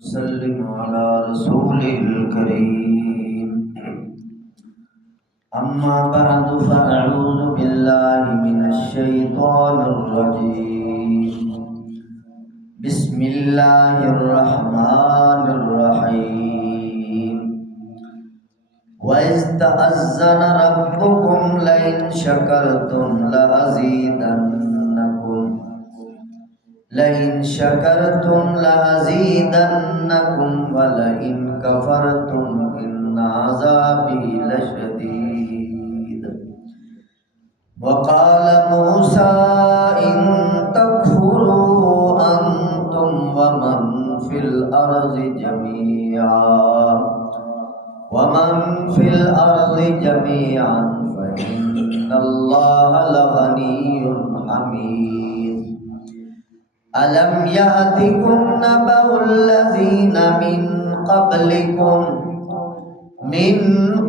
وسلم على رسول الكريم. أما بعد فأعوذ بالله من الشيطان الرجيم. بسم الله الرحمن الرحيم. وإذ تأذن ربكم لئن شكرتم لأزيدنكم ولئن كفرتم إن عذابي لشديد. وقال موسى إن تكفروا أنتم ومن في الأرض جميعا فإن الله لغني حميد. ألم يأتكم نبأ الذين من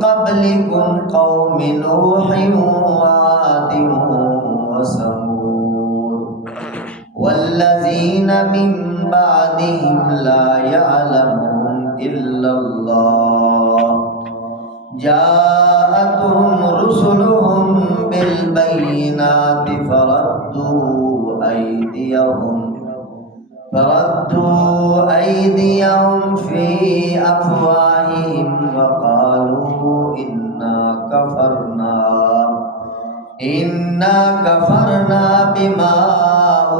قبلكم قوم نوح وعاد وثمود والذين من بعدهم لا يعلمون إلا الله جاءتهم رسلهم بالبينات فردوا أيديهم في أفواههم وقالوا إنا كفرنا بما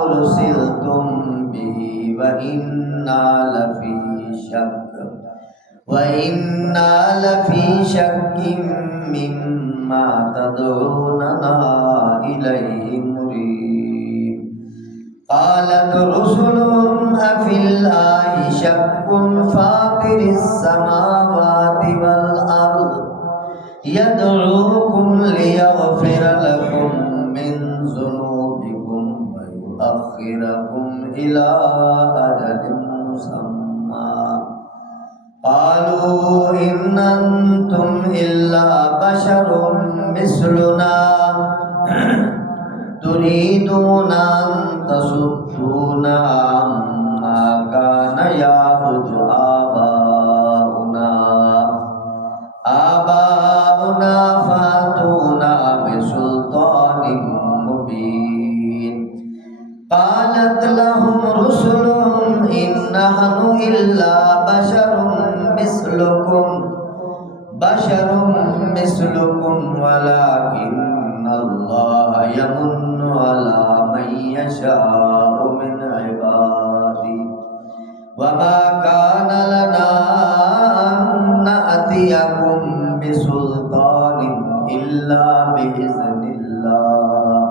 أرسلتم به وإنا لفي شك مما تدعوننا إليه مريب. قالت رسلهم أفي الله شك فاطر السماوات والأرض يدعوكم ليغفر لكم من ذنوبكم ويؤخركم إلى أجل مسمى. قالوا إن أنتم إلا بشر مثلنا تريدون أن تصدونا عما كان يعبد آباؤنا فأتونا بسلطان مبين. قالت لهم رسلهم إن نحن إلا بشر مثلكم ولكن الله يمن على من يشاء من عباده وما كان لنا أن نأتيكم بسلطان إلا بإذن الله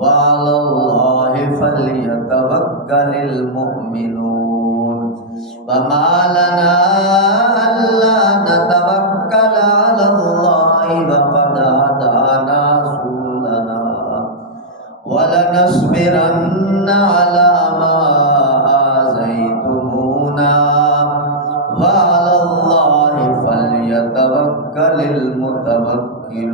وعلى الله فليتوكل المؤمنون. وما لنا ألا نتوكل على الله وقد هدانا سبلنا ولنصبرن على ما آذيتمونا وعلى الله فليتوكل المتوكلون.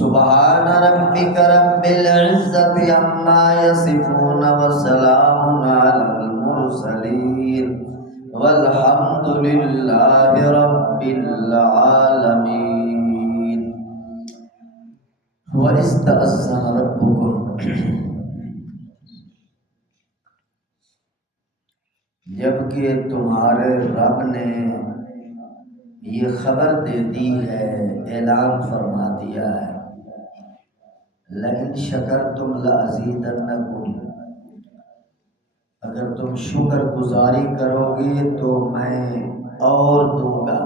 سبحان ربك رب العزة عما يصفون وسلام على المرسلين والحمد لله رب العالمين. وَإِسْتَأَذَّنَ رَبُّكُمْ، جبکہ تمہارے رب نے یہ خبر دے دی ہے، اعلان فرما دیا ہے، لئن شکرتم لأزیدنکم، اگر تم شکر گزاری کرو گے تو میں اور دوں گا،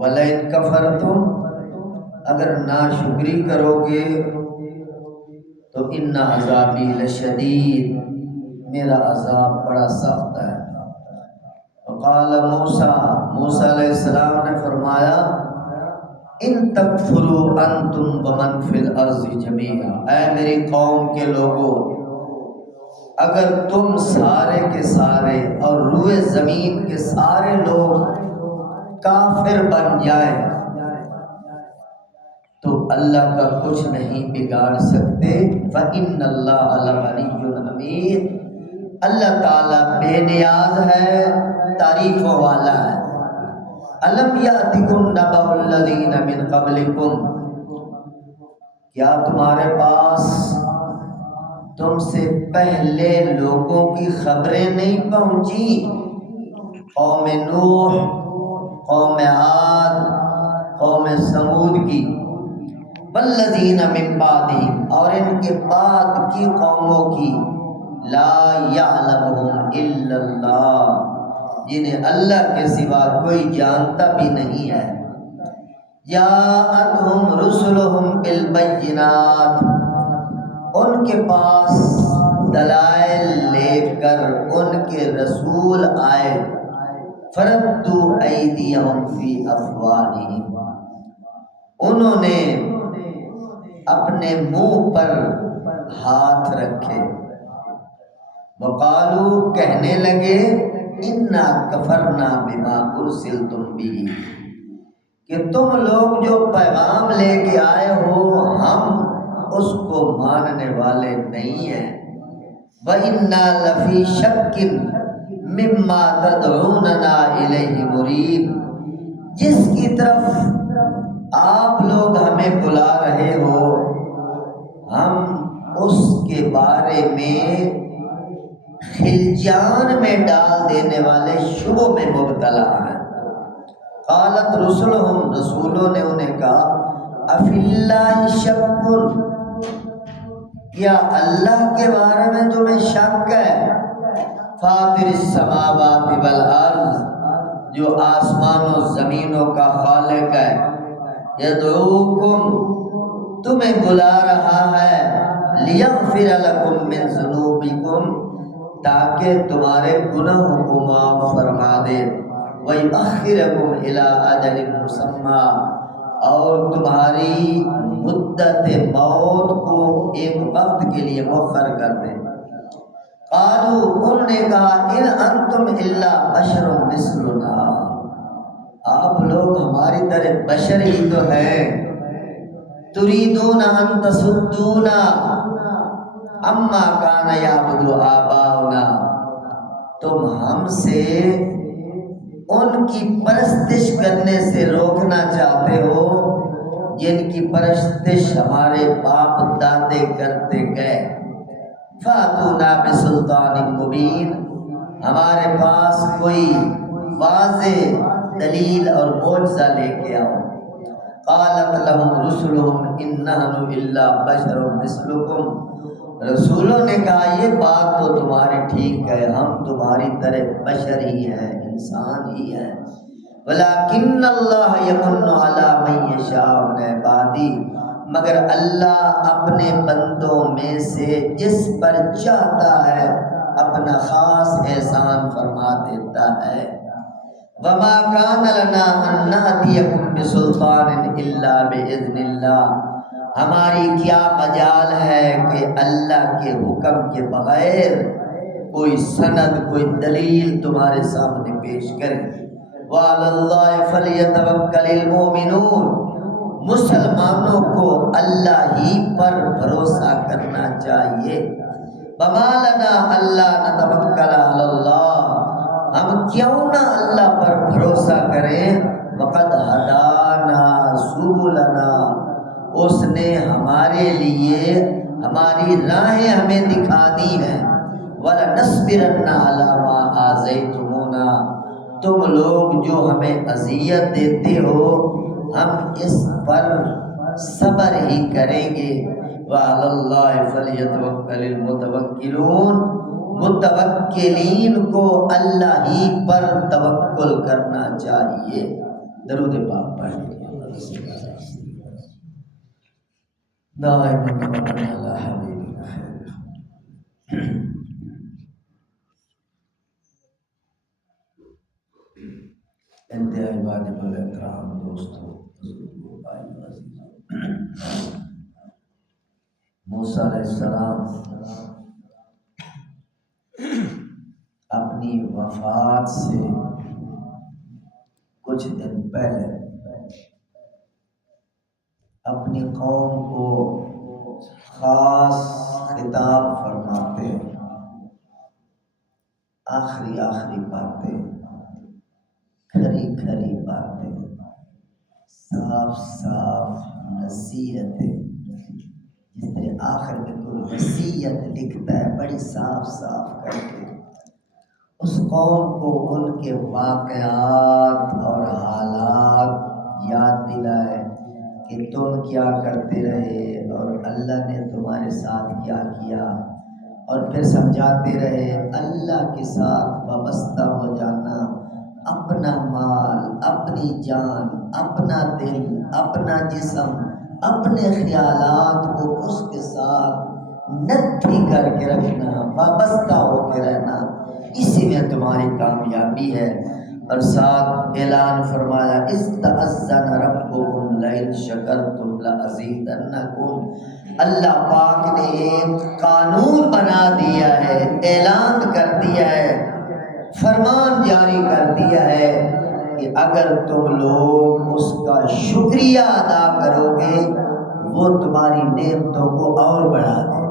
وَلَئِن كَفَرْتُمْ، اگر ناشکری کرو گے تو ان عذابی لشدید، میرا عذاب بڑا سخت ہے. وقال موسیٰ علیہ السلام نے فرمایا ان تکفروا انتم ومن فی الارض جمیعا، اے میری قوم کے لوگوں، اگر تم سارے کے سارے اور روئے زمین کے سارے لوگ کافر بن جائیں تو اللہ کا کچھ نہیں بگاڑ سکتے. فَإِنَّ اللَّهَ لَغَنِيٌّ حَمِيدٌ، اللہ تعالیٰ بے نیاز ہے، تعریفوں والا ہے۔ الم یاتکم نبأ الذین من قبلکم، کیا تمہارے پاس تم سے پہلے لوگوں کی خبریں نہیں پہنچی؟ قوم نوح، قوم عاد، قوم سمود کی، والذین من بعدہم، اور ان کے بعد کی قوموں کی، لا یعلمہم الا اللہ، جنہیں اللہ کے سوا کوئی جانتا بھی نہیں ہے۔ جاءتہم رسلہم بالبینات، ان کے پاس دلائل لے کر ان کے رسول آئے۔ فردوا ایدیہم فی افواہہم، انہوں نے اپنے منہ پر ہاتھ رکھے۔ وقالو، کہنے لگے، انا کفرنا بما ارسلتم بہ، کہ تم لوگ جو پیغام لے کے آئے ہو ہم اس کو ماننے والے نہیں ہیں۔ وَإِنَّا لَفِي شَكٍّ مِّمَّا تَدْعُونَنَا إِلَيْهِ مُرِيبٍ، جس کی طرف آپ لوگ ہمیں بلا رہے ہو ہم اس کے بارے میں خلجان میں ڈال دینے والے شبوں میں مبتلا ہیں۔ قالت رسلہم، رسولوں نے انہیں کہا، افی اللہ شک، کیا اللہ کے بارے میں تمہیں شک ہے؟ فاطر السماوات والارض، جو آسمان و زمینوں کا خالق ہے، یدعوکم، تمہیں بلا رہا ہے، لیغفر لکم من ذنوبکم، تاکہ تمہارے گناہوں کو معاف فرما دے، وَيُؤَخِّرَكُمْ إِلَىٰ أَجَلٍ مُّسَمًّى، اور تمہاری مدت موت کو ایک وقت کے لیے مؤخر کر دے۔ قالوا، انہوں نے کہا، ان انتم الا بشر مثلنا، آپ لوگ ہماری طرح بشر ہی تو ہیں۔ تريدون ان تصدونا اما كان يعبد آباؤنا، تم ہم سے ان کی پرستش کرنے سے روکنا چاہتے ہو جن کی پرستش ہمارے باپ دادے کرتے گئے۔ فاتونا بسلطان مبین، ہمارے پاس کوئی واضح دلیل اور معجزہ لے کے آؤ۔ قالت لهم رسلهم ان نحن الا بشر مثلكم، رسولوں نے کہا یہ بات تو تمہاری ٹھیک ہے، ہم تمہاری طرح بشر ہی ہیں، انسان ہی ہیں۔ ولکن اللہ یمن علی من یشاء من عبادہ، مگر اللہ اپنے بندوں میں سے جس پر چاہتا ہے اپنا خاص احسان فرما دیتا ہے۔ وما كان لنا ان نأتيكم بسلطان الا باذن اللہ، ہماری کیا مجال ہے کہ اللہ کے حکم کے بغیر کوئی سند، کوئی دلیل تمہارے سامنے پیش کریں۔ وعلى الله فليتوكل المؤمنون، مسلمانوں کو اللہ ہی پر بھروسہ کرنا چاہیے۔ وما لنا الا نتوکل علی اللہ، ہم کیوں نہ اللہ پر بھروسہ کریں۔ وقد ہدانا سبلنا، اس نے ہمارے لیے ہماری راہیں ہمیں دکھا دی ہیں۔ وَلَنَصْبِرَنَّ عَلَىٰ مَا آذَيْتُمُونَا، تم لوگ جو ہمیں اذیت دیتے ہو ہم اس پر صبر ہی کریں گے۔ وَعَلَى اللَّهِ فَلْيَتَوَكَّلِ الْمُتَوَكِّلُونَ، متوکلین کو اللہ ہی پر توکل کرنا چاہیے۔ درود پاک پڑھیں۔ انتہائی واجب الاحترام دوستو، موسیٰ علیہ السلام اپنی وفات سے کچھ دن پہلے اپنی قوم کو خاص خطاب فرماتے ہیں۔ آخری باتیں، کھری باتیں، صاف نصیحتیں. جس طرح آخر میں کوئی وصیت لکھتا ہے بڑی صاف کر کے، اس قوم کو ان کے واقعات اور حالات یاد دلائے کہ تم کیا کرتے رہے اور اللہ نے تمہارے ساتھ کیا کیا، اور پھر سمجھاتے رہے اللہ کے ساتھ وابستہ ہو جانا، اپنا مال، اپنی جان، اپنا دل، اپنا جسم، اپنے خیالات کو اس کے ساتھ نتھی کر کے رکھنا، وابستہ ہو کے رہنا، اسی میں تمہاری کامیابی ہے. اور ساتھ اعلان فرمایا استأذن ربکم لئن شکرتم لأزیدنکم. اللہ پاک نے ایک قانون بنا دیا ہے، اعلان کر دیا ہے، فرمان جاری کر دیا ہے کہ اگر تم لوگ اس کا شکریہ ادا کرو گے وہ تمہاری نعمتوں کو اور بڑھا دے.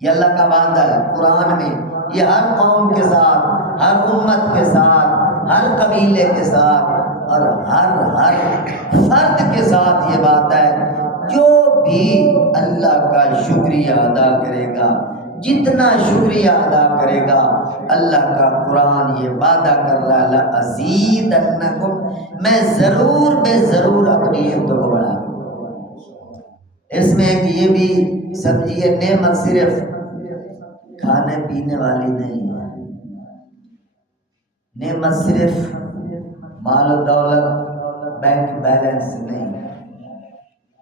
یہ اللہ کا وعدہ ہے قرآن میں. یہ ہر قوم کے ساتھ، ہر امت کے ساتھ، ہر قبیلے کے ساتھ اور ہر فرد کے ساتھ یہ بات ہے. جو بھی اللہ کا شکریہ ادا کرے گا، جتنا شکریہ ادا کرے گا، اللہ کا قرآن یہ وعدہ کر رہا ہے لَأَزِيدَنَّكُمْ، میں ضرور بے ضرور اپنی نعمتوں کو بڑھا دوں. اس میں ایک یہ بھی سمجھیے نعمت صرف کھانے پینے والی نہیں ہے، نعمت صرف مال و دولت، بینک بیلنس نہیں،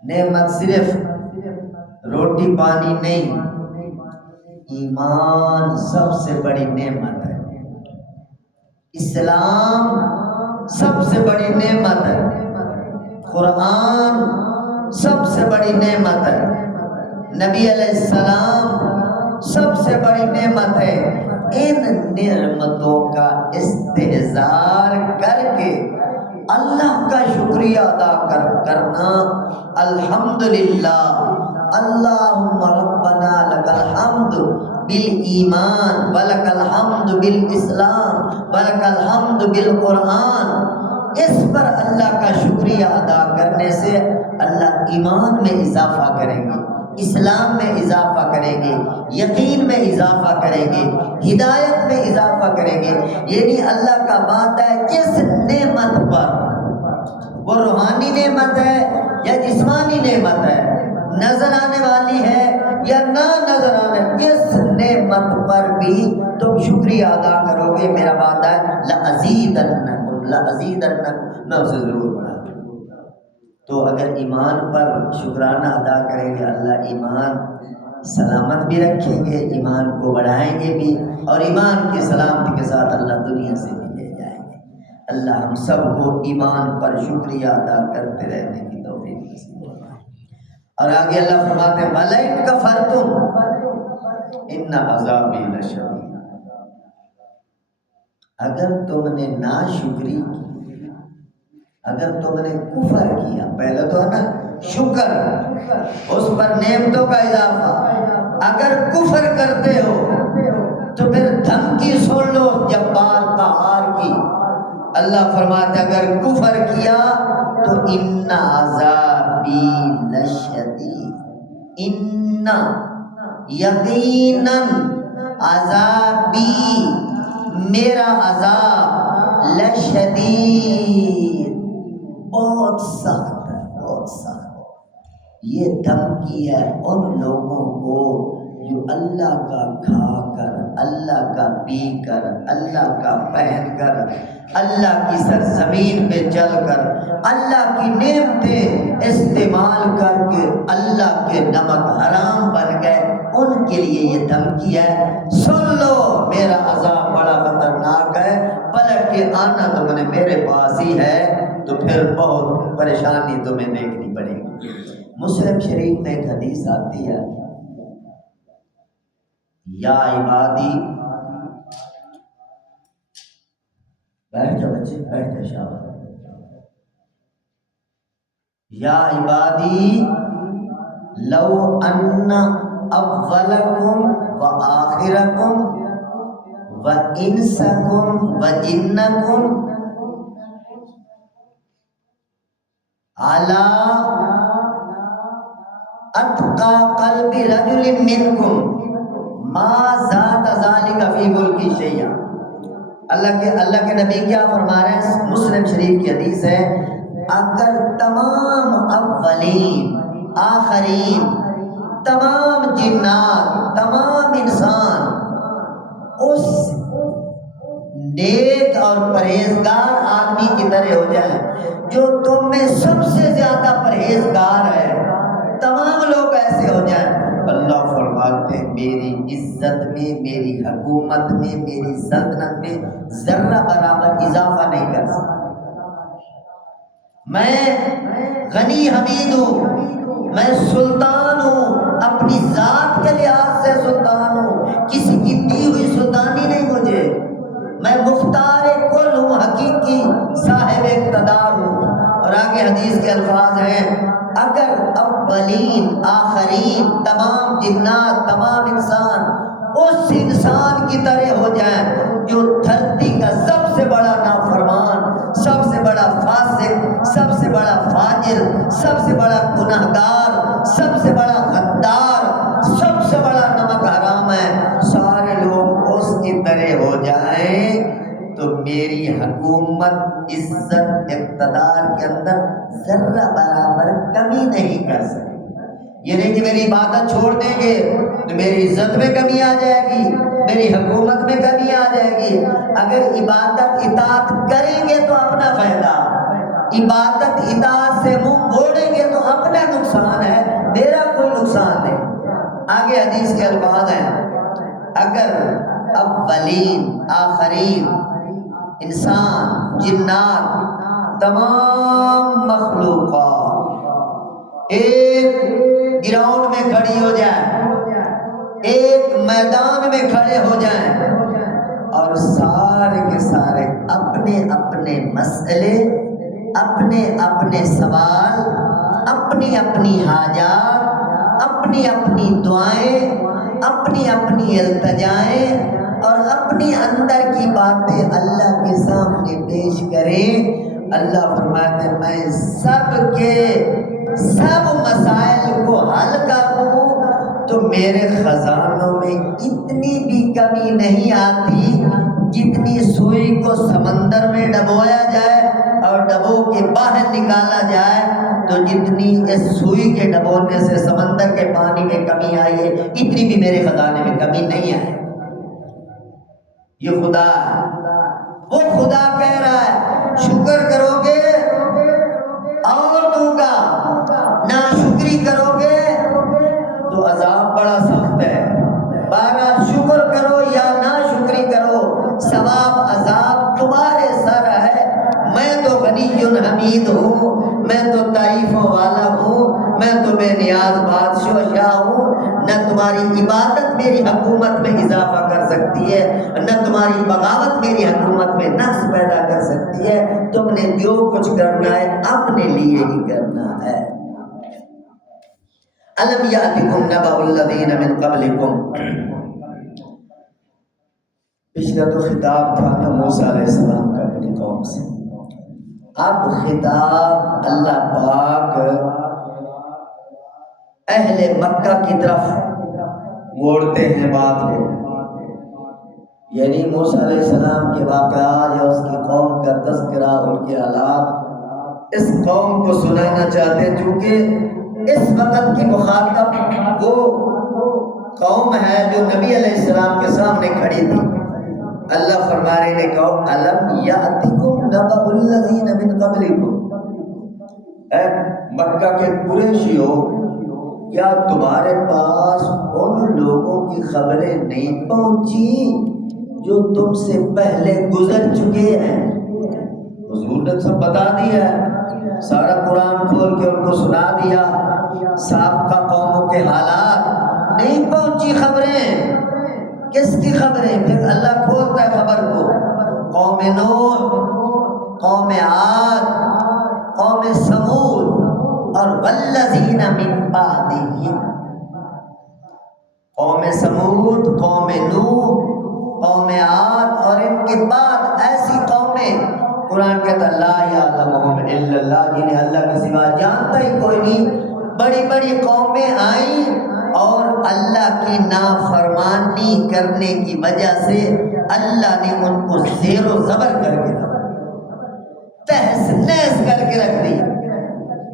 نعمت صرف روٹی پانی نہیں، ایمان سب سے بڑی نعمت ہے، اسلام سب سے بڑی نعمت ہے، قرآن سب سے بڑی نعمت ہے، نبی علیہ السلام سب سے بڑی نعمت ہے. ان نعمتوں کا استحضار کر کے اللہ کا شکریہ ادا کرنا. الحمدللہ اللہم ربنا لک الحمد بالایمان ولک الحمد بالاسلام ولک الحمد بالقرآن. اس پر اللہ کا شکریہ ادا کرنے سے اللہ ایمان میں اضافہ کریں گے، اسلام میں اضافہ کریں گے، یقین میں اضافہ کریں گے، ہدایت میں اضافہ کریں گے. یعنی اللہ کا وعدہ ہے کس نعمت پر، وہ روحانی نعمت ہے یا جسمانی نعمت ہے، نظر آنے والی ہے یا نہ نظر آنے، کس نعمت پر بھی تم شکریہ ادا کرو گے میرا وعدہ ہے لَأَزِيدَنَّكُمْ، میں اسے ضرور بڑھا دوں. تو اگر ایمان پر شکرانہ ادا کریں گے اللہ ایمان سلامت بھی رکھیں گے، ایمان کو بڑھائیں گے بھی، اور ایمان کی سلامتی کے ساتھ اللہ دنیا سے بھی لے جائیں گے. اللہ ہم سب کو ایمان پر شکریہ ادا کرتے رہنے کی توفیق نصیب فرمائے. اور آگے اللہ فرماتے ہیں وَلَئِن كَفَرْتُمْ إِنَّ عَذَابِي لَشَدِيدٌ. اگر تم نے ناشکری کی، اگر تم نے کفر کیا، پہلے تو ہے نا شکر، اس پر نعمتوں کا اضافہ، اگر کفر کرتے ہو تو پھر دھمکی سن لو جبار قہار کی. اللہ فرماتے ہیں اگر کفر کیا تو ان عذابی لشدید، ان یقیناً عذابی میرا عذاب لشدید بہت سخت ہے، بہت سخت. یہ دھمکی ہے ان لوگوں کو جو اللہ کا کھا کر، اللہ کا پی کر، اللہ کا پہن کر، اللہ کی سرزمین پہ چل کر، اللہ کی نعمتیں استعمال کر کے اللہ کے نمک حرام بن گئے. ان کے لیے یہ دھمکی ہے سن لو میرا عذاب بڑا خطرناک ہے، پلٹ کے آنا تم نے میرے پاس ہی ہے، تو پھر بہت پریشانی تمہیں دیکھنی پڑے گی. مسلم شریف میں ایک حدیث آتی ہے یا عبادی، بیٹھ جاؤ بچے، بیٹھ جاؤ شاہ. یا عبادی لو ان اولکم و آخرکم وَإِنسَكُمْ وَجِنَّكُمْ عَلَىٰ أَتْقَىٰ قَلْبِ رَجُلٍ مِّنْكُمْ مَا زَادَ ذَلِكَ فِي مُلْكِي شَيْئًا۔ اللہ کے نبی کیا فرما رہے ہیں؟ مسلم شریف کی حدیث ہے، اگر تمام اولین آخرین، تمام جنات، تمام انسان اس نیک اور پرہیزگار آدمی کی طرح ہو جائیں جو تم میں سب سے زیادہ پرہیزگار ہے، تمام لوگ ایسے ہو جائیں، اللہ فرماتے ہیں میری عزت میں، میری حکومت میں، میری سلطنت میں ذرہ برابر اضافہ نہیں کر سکتا۔ میں غنی حمید ہوں، میں سلطان ہوں، اپنی ذات کے لحاظ سے سلطان ہوں، کسی کی دی ہوئی سلطانی نہیں مجھے، میں مختار کل ہوں، حقیقی صاحب اقتدار ہوں۔ اور آگے حدیث کے الفاظ ہیں، اگر اولین آخرین تمام جنات، تمام انسان اس انسان کی طرح ہو جائیں جو دھرتی کا سب سے بڑا نافرمان، سب سے بڑا فاسق، سب سے بڑا فاجر، سب سے بڑا گنہگار، سب سے بڑا غدار، سب سے بڑا نمک حرام ہے، سارے لوگ اس کی طرح ہو جائیں تو میری حکومت، عزت، اقتدار کے اندر ذرہ برابر کمی نہیں کر سکتی۔ یہ نہیں کہ میری عبادت چھوڑ دیں گے تو میری عزت میں کمی آ جائے گی، میری حکومت میں کمی آ جائے گی۔ اگر عبادت اطاعت کریں گے تو اپنا فائدہ، عبادت اطاعت سے منہ موڑیں گے تو اپنا نقصان ہے، میرا کوئی نقصان نہیں۔ آگے حدیث کے الفاظ ہیں، اگر اولین آخرین انسان، جنات، تمام مخلوقات ایک گراؤنڈ میں کھڑی ہو جائیں، ایک میدان میں کھڑے ہو جائیں اور سارے کے سارے اپنے اپنے مسئلے، اپنے اپنے سوال، اپنی اپنی حاجات، اپنی اپنی دعائیں، اپنی اپنی التجائیں اور اپنی اندر کی باتیں اللہ کے سامنے پیش کریں، اللہ فرماتے ہیں میں سب کے سب مسائل کو حل کر دوں تو میرے خزانوں میں اتنی بھی کمی نہیں آتی، جتنی سوئی کو سمندر میں ڈبویا جائے اور ڈبو کے باہر نکالا جائے تو جتنی اس سوئی کے ڈبونے سے سمندر کے پانی میں کمی آئی ہے اتنی بھی میرے خزانے میں کمی نہیں آئی۔ یہ خدا ہے، وہ خدا کہہ رہا ہے شکر کرو گے اور دوں گا، ناشکری کرو گے تو عذاب بڑا سخت ہے۔ بارہ شکر کرو یا ناشکری کرو، ثواب عذاب تمہارے سر ہے۔ میں تو غنی حمید ہوں، میں تو تعریفوں والا ہوں، میں تو بے نیاز بادشاہ شاہ ہوں، نہ تمہاری عبادت میری حکومت میں اضافہ کر سکتی ہے، نہ تمہاری بغاوت میری حکومت میں نقص پیدا کر سکتی ہے۔ تم نے جو کچھ کرنا ہے اپنے لیے ہی کرنا ہے۔ الم یاتکم نبأ الذین من قبلکم، پچھلا تو خطاب تھا نا موسیٰ علیہ السلام کا اپنی قوم سے، اب خطاب اللہ پاک اہل مکہ کی طرف موڑتے ہیں بات کو، یعنی موسیٰ علیہ السلام کے واقعات یا اس کی قوم کا تذکرہ، ان کے حالات اس قوم کو سنانا چاہتے ہیں، چونکہ اس وقت کی مخاطب وہ قوم ہے جو نبی علیہ السلام کے سامنے کھڑی تھی۔ اللہ فرما رہے نے کہو الم یاتکم نبأ الذین من قبلکم، اے مکہ کے قریشیو کیا تمہارے پاس ان لوگوں کی خبریں نہیں پہنچی جو تم سے پہلے گزر چکے ہیں؟ حضور نے سب بتا دیا، سارا قرآن کھول کے ان کو سنا دیا، سابقہ قوموں کے حالات، نہیں پہنچی خبریں، کس کی خبریں؟ پھر اللہ کھولتا ہے خبر کو، قوم نوح، قوم عاد، قوم سمود اور والذین من بعدہم، قوم سمود، قوم نوح، قوم عاد کے بعد ایسی قومیں، قرآن کہتا ہے لا یعلمہم الا اللہ، جنہیں اللہ کے سوا جانتا ہی کوئی نہیں، بڑی بڑی قومیں آئیں اور اللہ کی نافرمانی کرنے کی وجہ سے اللہ نے ان کو زیر و زبر کر کے رکھ دیا، تہس نہس کر کے رکھ دیا۔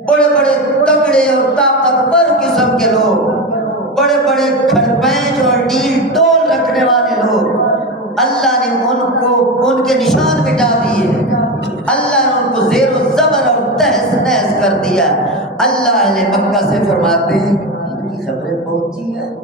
بڑے بڑے تگڑے اور طاقتور قسم کے لوگ، بڑے بڑے کھڑپینچ اور ڈیل ڈول رکھنے والے لوگ، اللہ نے ان کے نشان مٹا دیے، اللہ نے ان کو زیر و زبر اور تہس نہس کر دیا۔ اللہ اہل مکہ سے فرماتے ہیں ان کی خبریں پہنچی ہیں،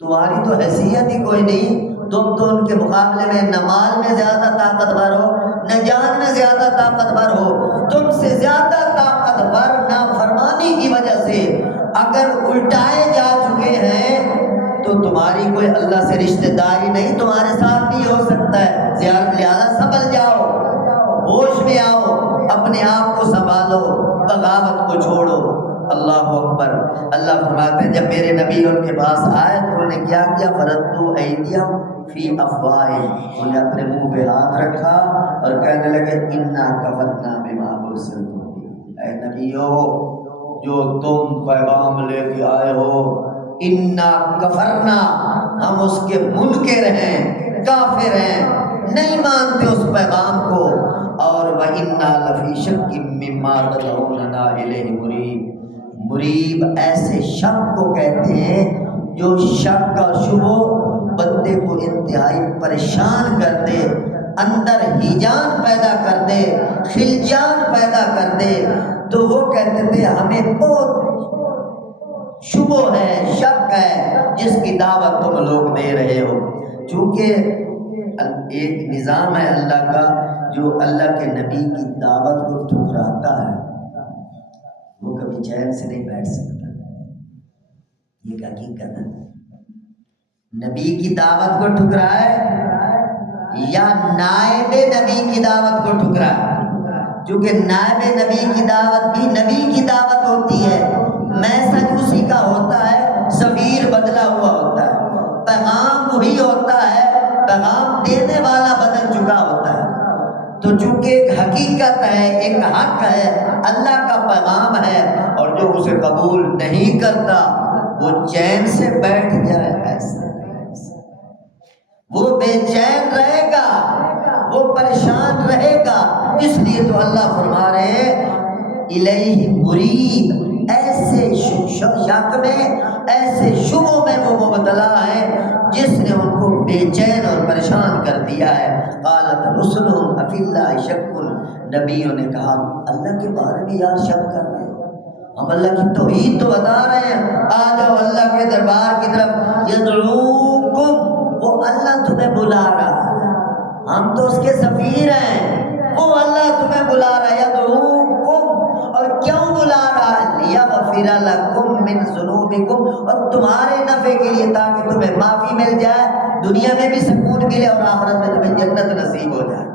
تمہاری تو حیثیت ہی کوئی نہیں، تم تو ان کے مقابلے میں نہ مال میں زیادہ طاقتور ہو، نہ جان میں زیادہ طاقتور ہو، تم سے زیادہ طاقتور نافرمانی کی وجہ سے اگر الٹائے جا چکے ہیں تو تمہاری کوئی اللہ سے رشتہ داری نہیں، تمہارے ساتھ بھی ہو سکتا ہے، لہذا سنبھل جاؤ، ہوش میں آؤ، اپنے آپ کو سنبھالو، بغاوت کو چھوڑو۔ اللہ اکبر۔ اللہ فرماتے ہیں جب میرے نبی ان کے پاس آئے تو انہوں نے کیا کیا، فردوا ایدیہم فی افواہہم، انہوں نے اپنے منہ پہ ہاتھ رکھا اور کہنے لگے انا کفرنا بما ارسلتم بہ، اے نبیو جو تم پیغام لے کے آئے ہو، انا کفرنا، ہم اس کے منکر ہیں، کافر ہیں، نہیں مانتے اس پیغام کو، اور وَإِنَّا لَفِي شَكٍّ مِّمَّا تَدْعُونَنَا إِلَيْهِ مُرِيبٍ، مریب ایسے شک کو کہتے ہیں جو شک کا شبہ بندے کو انتہائی پریشان کر دے، اندر ہیجان پیدا کر دے، خلجان پیدا کر دے، تو وہ کہتے تھے ہمیں بہت شبہ ہے، شک ہے جس کی دعوت تم لوگ دے رہے ہو۔ چونکہ ایک نظام ہے اللہ کا، جو اللہ کے نبی کی دعوت کو ٹھکراتا ہے وہ کبھی چین سے نہیں بیٹھ سکتا، یہ حقیقت ہے۔ نبی کی دعوت کو ٹھکرائے یا نائب نبی کی دعوت کو ٹھکرائے، چونکہ نائب نبی کی دعوت بھی نبی کی دعوت ہوتی ہے، میسج اسی کا ہوتا ہے، سفیر بدلا ہوا ہوتا ہے، پیغام وہی ہوتا ہے، پیغام دینے والا بدل چکا ہوتا ہے۔ تو چونکہ ایک حقیقت ہے، ایک حق ہے، اللہ کا پیغام ہے، اور جو اسے قبول نہیں کرتا وہ چین سے بیٹھ جائے ایسا وہ بے چین رہے گا، وہ پریشان رہے گا۔ اس لیے تو اللہ فرما رہے ہیں الیہ مریب، ایسے شک میں، ایسے شبوں میں وہ مبتلا ہے جس نے ان کو بے چین اور پریشان کر دیا ہے۔ قالت رسلہم افی اللہ شک، نبیوں نے کہا اللہ کے بارے میں یار شک کر رہے ہیں، ہم اللہ کی توحید تو بتا رہے ہیں، آ جاؤ اللہ کے دربار کی طرف، یدعوکم، وہ اللہ تمہیں بلا رہا ہے، ہم تو اس کے سفیر ہیں، وہ اللہ تمہیں بلا رہا ہے، یدعوکم، اور کیوں بلا رہا ہے، لیغفر لکم من ذنوبکم، اور تمہارے نفع کے لیے، تاکہ تمہیں معافی مل جائے، دنیا میں بھی سکون ملے اور آخرت میں تمہیں جنت نصیب ہو جائے۔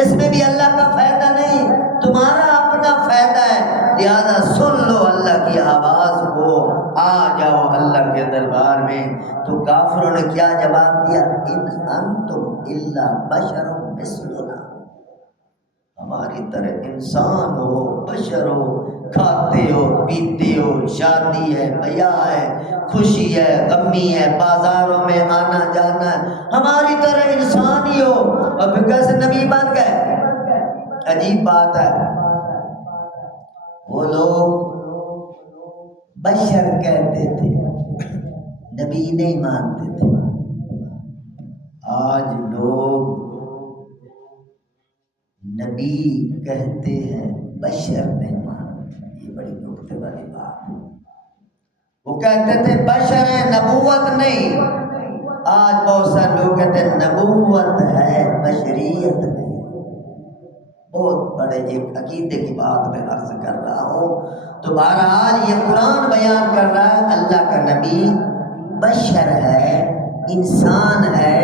اس میں بھی اللہ کا فائدہ نہیں، تمہارا اپنا فائدہ ہے، لہذا سن لو اللہ کی آواز کو، آ جاؤ اللہ کے دربار میں۔ تو کافروں نے کیا جواب دیا، ان انتم الا بشر مثلنا، ہماری طرح انسان ہو، بشر ہو، کھاتے ہو، پیتے ہو، شادی ہے، بیاہ ہے، خوشی ہے، غمی ہے، بازاروں میں آنا جانا ہے، ہماری طرح انسان ہی ہو، اور پھر کیسے نبی بن گئے؟ عجیب بات ہے، وہ لوگ بشر کہتے تھے، نبی نہیں مانتے تھے۔ آج لوگ نبی کہتے ہیں، بشر نہیں مانتے، یہ بڑی نکتے والی بات ہے۔ وہ کہتے تھے بشر ہے، نبوت نہیں۔ آج بہت سارے لوگ کہتے ہیں نبوت ہے، بشریت نہیں۔ بہت بڑے ایک عقیدے کی بات میں عرض کر رہا ہوں، تو بہرحال یہ قرآن بیان کر رہا ہے اللہ کا نبی بشر ہے، انسان ہے،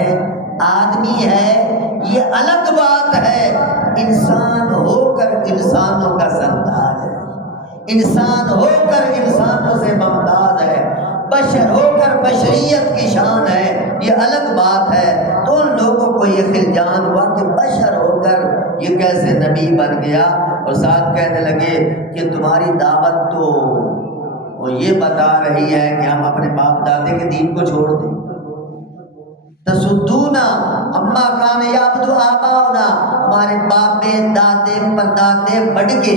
آدمی ہے، یہ الگ بات ہے۔ انسان ہو کر انسانوں کا سردار ہے، انسان ہو کر انسانوں سے ممتاز ہے، بشر ہو کر بشریت کی شان ہے، یہ الگ بات ہے۔ تو ان لوگوں کو یہ خلجان ہوا کہ بشر ہو کر یہ کیسے نبی بن گیا، اور ساتھ کہنے لگے کہ تمہاری دعوت تو وہ یہ بتا رہی ہے کہ ہم اپنے باپ دادے کے دین کو چھوڑ دیں، تصدونا اما کان یعبد آباؤنا، ہمارے باپ دادے پردادے بڑھ کے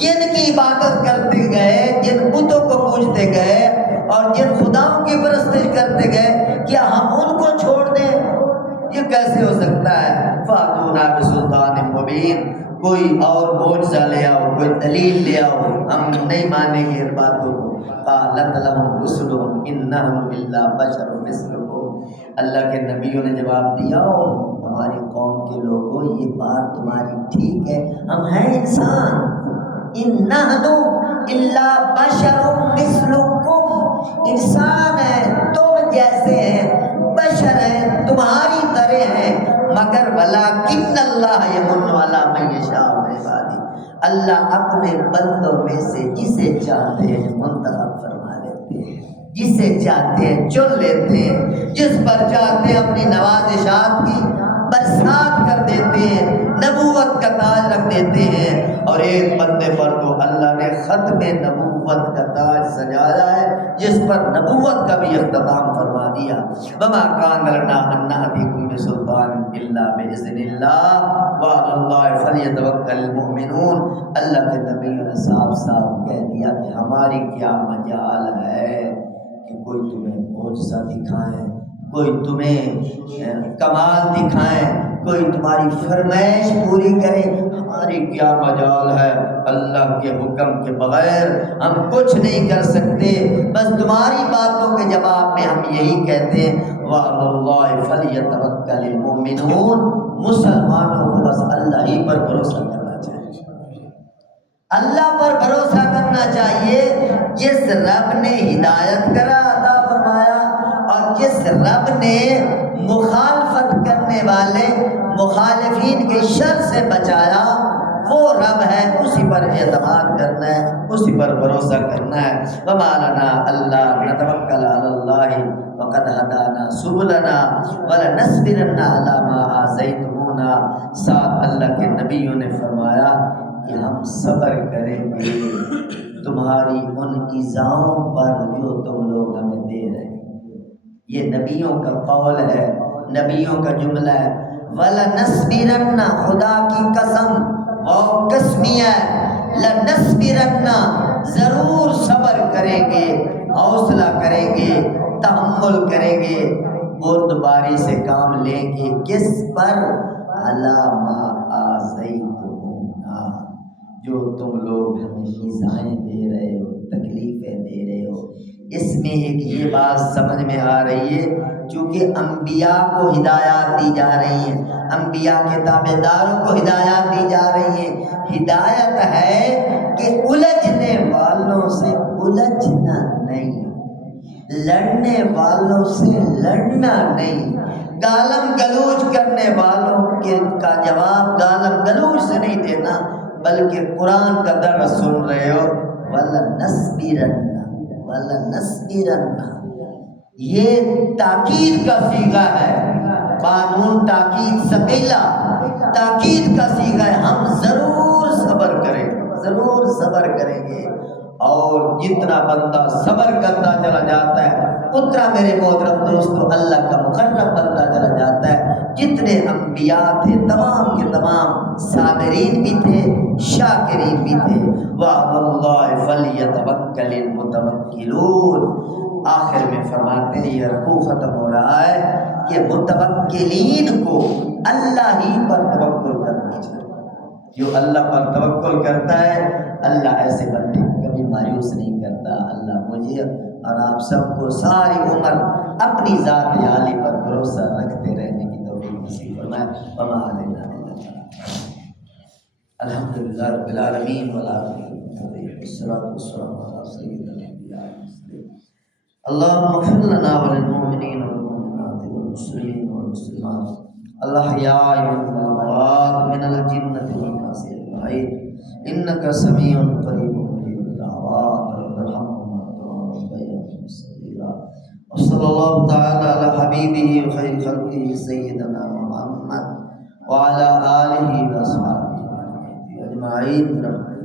جن کی عبادت کرتے گئے، جن بتوں کو پوجتے گئے اور جن خداؤں کی پرستش کرتے گئے، کیا ہم ان کو چھوڑ دیں؟ یہ کیسے ہو سکتا ہے؟ فاتونا بسلطان مبین، کوئی اور معجزہ لے آؤ، کوئی دلیل لے آؤ، ہم نہیں مانیں گے ان باتوں کو۔ قالت لهم رسلهم ان نحن الا بشر مثلكم، اللہ کے نبیوں نے جواب دیا، ہماری قوم کے لوگوں یہ بات تمہاری ٹھیک ہے، ہم ہیں انسان، ان نحن الا بشر مثلكم، انسان ہیں تم جیسے ہیں، بشر ہیں تمہاری طرح ہیں، مگر ولکن اللہ یمن علی من یشاء من عبادہ، اللہ اپنے بندوں میں سے جسے چاہتے ہیں منتخب فرما لیتے ہیں، جسے چاہتے ہیں چن لیتے ہیں، جس پر چاہتے ہیں اپنی نوازشات کی برسات کر دیتے ہیں، نبوت کا تاج رکھ دیتے ہیں، اور ایک بندے پر تو اللہ نے ختم نبوت کا تاج سجایا ہے، جس پر نبوت کا بھی اختتام فرما دیا۔ وما کان لنا ان نهدیکم بسلطان الا باذن اللہ وعلی اللہ فلیتوکل المؤمنون، اللہ کے نبی نے صاف صاف کہہ دیا کہ ہماری کیا مجال ہے کہ کوئی تمہیں معجزہ دکھائے، کوئی تمہیں کمال دکھائیں، کوئی تمہاری فرمائش پوری کرے، ہماری کیا مجال ہے، اللہ کے حکم کے بغیر ہم کچھ نہیں کر سکتے، بس تمہاری باتوں کے جواب میں ہم یہی کہتے ہیں وَعَلَى اللَّهِ فَلْيَتَوَكَّلِ الْمُؤْمِنُونَ، مسلمانوں کو بس اللہ ہی پر بھروسہ کرنا چاہیے، اللہ پر بھروسہ کرنا چاہیے، جس رب نے ہدایت کرا عطا فرمایا، اور جس رب نے مخالفت کرنے والے مخالفین کے شر سے بچایا وہ رب ہے، اسی پر اعتماد کرنا ہے، اسی پر بھروسہ کرنا ہے۔ وَمَا لَنَا أَلَّا نَتَوَكَّلَ عَلَى اللَّهِ وَقَدْ هَدَانَا سُبُلَنَا وَلَنَصْبِرَنَّ عَلَى مَا آذَيْتُمُونَا، ساتھ اللہ کے نبیوں نے فرمایا کہ ہم صبر کریں گے تمہاری ان ایذاؤں پر جو تم لوگ ہمیں دے رہے ہیں، یہ نبیوں کا قول ہے، نبیوں کا جملہ ہے، وَلَنَصْبِرَنَّ، خدا کی قسم، وہ قسمیہ ہے، لَنَصْبِرَنَّ، ضرور صبر کریں گے، حوصلہ کریں گے، تحمل کریں گے، بردباری سے کام لیں گے، کس پر؟ عَلَى مَا آذَيْتُمُونَا، جو تم لوگ ہمیں ایذائیں دے رہے ہو، تکلیفیں دے رہے ہو۔ اس میں ایک یہ بات سمجھ میں آ رہی ہے، چونکہ انبیاء کو ہدایات دی جا رہی ہیں، انبیاء کے تابع داروں کو ہدایات دی جا رہی ہیں، ہدایت ہے کہ الجھنے والوں سے الجھنا نہیں، لڑنے والوں سے لڑنا نہیں، گالم گلوچ کرنے والوں کے کا جواب گالم گلوچ سے نہیں دینا، بلکہ قرآن کا درس سن رہے ہو، وَلَنَصْبِرَنَّ وَلَنَصْبِرَنَّ، یہ تاکید کا صیغہ ہے، قانون تاکید ثقیلہ، تاکید کا صیغہ ہے، ہم ضرور صبر کریں گے، ضرور صبر کریں گے، اور جتنا بندہ صبر کرتا چلا جاتا ہے اتنا میرے محترم دوستو اللہ کا مقرب بنتا چلا جاتا ہے۔ جتنے انبیاء تھے تمام کے تمام صابرین بھی تھے، شاکرین بھی تھے۔ وَعَلَى اللَّهِ فَلْيَتَوَكَّلِ الْمُتَوَكِّلُونَ، آخر میں فرماتے ہیں، یہ رکوع ختم ہو رہا ہے کہ متوکلین کو اللہ ہی پر توکل کرنا چاہیے، جو اللہ پر توکل کرتا ہے اللہ ایسے بندے کبھی مایوس نہیں کرتا۔ اللہ مجھے اور آپ سب کو ساری عمر اپنی ذات عالی پر بھروسہ رکھتے رہنے کی توفیق نصیب فرمائے۔ وما علینا الا البلاغ۔ الحمدللہ رب العالمین والصلاۃ والسلام علی سیدنا الانبیاء والمرسلین۔ اللهم اغفر لنا وللمؤمنین والمؤمنات والمسلمین والمسلمات الاحیاء والاموات من الجنة والناس اجمعین انک سمیع قریب مجیب الدعوات رب ارحمهما كما ربياني صغيرا صلی اللہ تعالی علی حبیبہ خیر خلقہ سیدنا محمد وعلی آلہ و صحبہ اجمعین.